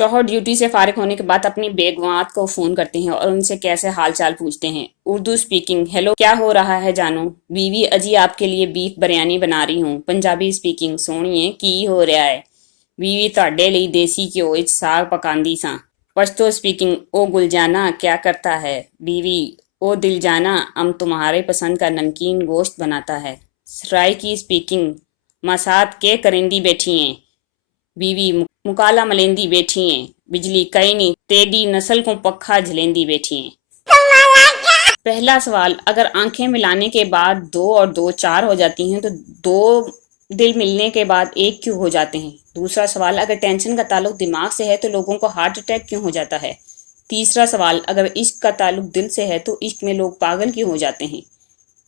शौहर ड्यूटी से फारिग होने के बाद अपनी बेगमात को फोन करते हैं और उनसे कैसे हाल चाल पूछते हैं। उर्दू स्पीकिंग, हेलो क्या हो रहा है जानू। बीवी, अजी आपके लिए बीफ बिरयानी बना रही हूँ। पंजाबी स्पीकिंग, सोहणीए की हो रहा है। बीवी, ਤੁਹਾਡੇ ਲਈ देसी घ्यो ਵਿੱਚ साग पकांदी सां। पश्तो स्पीकिंग, ओ गुलजाना क्या करता है। बीवी, ओ दिलजाना हम तुम्हारे पसंद का नमकीन गोश्त बनाता है। सराइकी स्पीकिंग, मसात के करिंदी बैठी हैं। बीवी, मुकाला मलेंदी बैठी हैं। बिजली, कई नहीं तेरी नस्ल को पक्का झलेंदी बैठी हैं। पहला सवाल, अगर आंखें मिलाने के बाद 2 और 2 4 हो जाती हैं तो 2 दिल मिलने के बाद 1 क्यों हो जाते हैं। दूसरा सवाल, अगर टेंशन का ताल्लुक दिमाग से है तो लोगों को हार्ट अटैक क्यों हो जाता है। तीसरा सवाल, अगर इश्क का ताल्लुक दिल से है तो इश्क में लोग पागल क्यों हो जाते हैं।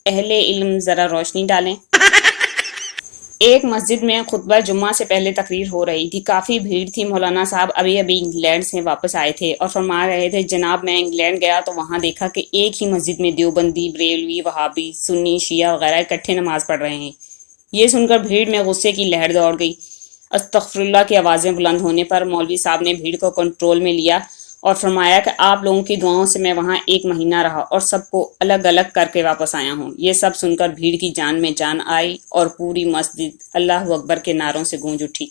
अहले इल्म जरा रोशनी डालें। एक मस्जिद में खुतबा जुम्मा से पहले तकरीर हो रही थी। काफ़ी भीड़ थी। मौलाना साहब अभी अभी इंग्लैंड से वापस आए थे और फरमा रहे थे, जनाब मैं इंग्लैंड गया तो वहाँ देखा कि एक ही मस्जिद में देवबंदी, बरेलवी, वहाबी, सुन्नी, शिया वगैरह इकट्ठे नमाज पढ़ रहे हैं। ये सुनकर भीड़ में गुस्से की लहर दौड़ गई। अस्तगफिरुल्लाह की आवाज़ें बुलंद होने पर मौलवी साहब ने भीड़ को कंट्रोल में लिया और फरमाया कि आप लोगों की दुआओं से मैं वहाँ 1 महीना रहा और सबको अलग अलग करके वापस आया हूँ। ये सब सुनकर भीड़ की जान में जान आई और पूरी मस्जिद अल्लाह अकबर के नारों से गूंज उठी।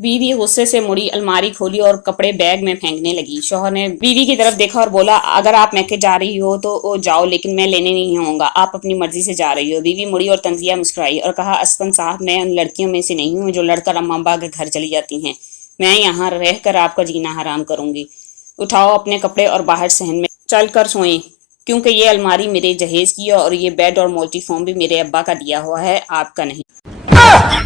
बीवी गुस्से से मुड़ी, अलमारी खोली और कपड़े बैग में फेंकने लगी। शौहर ने बीवी की तरफ देखा और बोला, अगर आप मैके जा रही हो तो जाओ, लेकिन मैं लेने नहीं आऊंगा। आप अपनी मर्जी से जा रही हो। बीवी मुड़ी और तंजिया मुस्कुराई और कहा, असफन साहब मैं उन लड़कियों में से नहीं हूँ जो लड़कर अम्मा अब्बा के घर चली जाती हैं। मैं यहाँ रहकर आपका जीना हराम करूंगी। उठाओ अपने कपड़े और बाहर सहन में चल कर सोएं, क्योंकि ये अलमारी मेरे जहेज की है और ये बेड और मोल्टी फोम भी मेरे अब्बा का दिया हुआ है, आपका नहीं।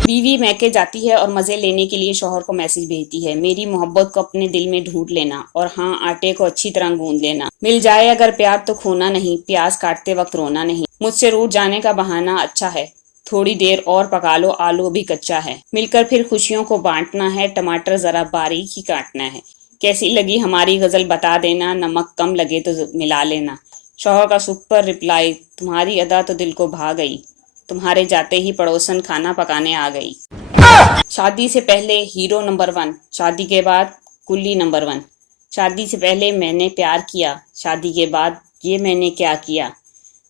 बीवी मैके जाती है और मजे लेने के लिए शौहर को मैसेज भेजती है, मेरी मोहब्बत को अपने दिल में ढूंढ लेना और हाँ, आटे को अच्छी तरह गूंद लेना। मिल जाए अगर प्यार तो खोना नहीं, प्याज काटते वक्त रोना नहीं। मुझसे रूठ जाने का बहाना अच्छा है, थोड़ी देर और पका लो, आलू भी कच्चा है। मिलकर फिर खुशियों को बांटना है, टमाटर जरा बारीक ही काटना है। कैसी लगी हमारी गजल बता देना, नमक कम लगे तो मिला लेना। शौहर का सुपर रिप्लाई, तुम्हारी अदा तो दिल को भा गई, तुम्हारे जाते ही पड़ोसन खाना पकाने आ गई। शादी से पहले हीरो नंबर 1, शादी के बाद कुल्ली नंबर 1। शादी से पहले मैंने प्यार किया, शादी के बाद ये मैंने क्या किया।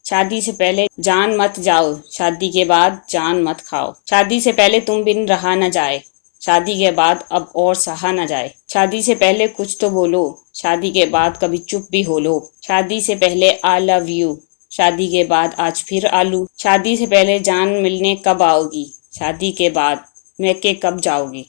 शादी से पहले जान मत जाओ, शादी के बाद जान मत खाओ। शादी से पहले तुम बिन रहा न जाए, शादी के बाद अब और सहा न जाए। शादी से पहले कुछ तो बोलो, शादी के बाद कभी चुप भी हो लो। शादी से पहले आई लव यू, शादी के बाद आज फिर आलू। शादी से पहले जान मिलने कब आओगी, शादी के बाद मैके कब जाओगी।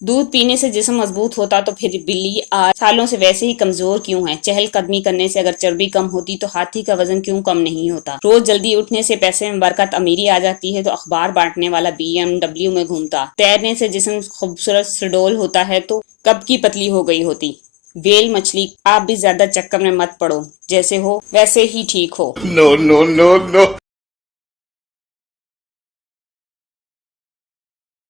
दूध पीने से जिस्म मजबूत होता तो फिर बिल्ली आज सालों से वैसे ही कमजोर क्यों है। चहलकदमी करने से अगर चर्बी कम होती तो हाथी का वजन क्यों कम नहीं होता। रोज जल्दी उठने से पैसे में बरकत, अमीरी आ जाती है तो अखबार बांटने वाला BMW में घूमता। तैरने से जिस्म खूबसूरत सुडौल होता है तो कब की पतली हो गई होती। वेल मछली, आप भी ज्यादा चक्कर में मत पड़ो, जैसे हो वैसे ही ठीक हो। No, no, no, no.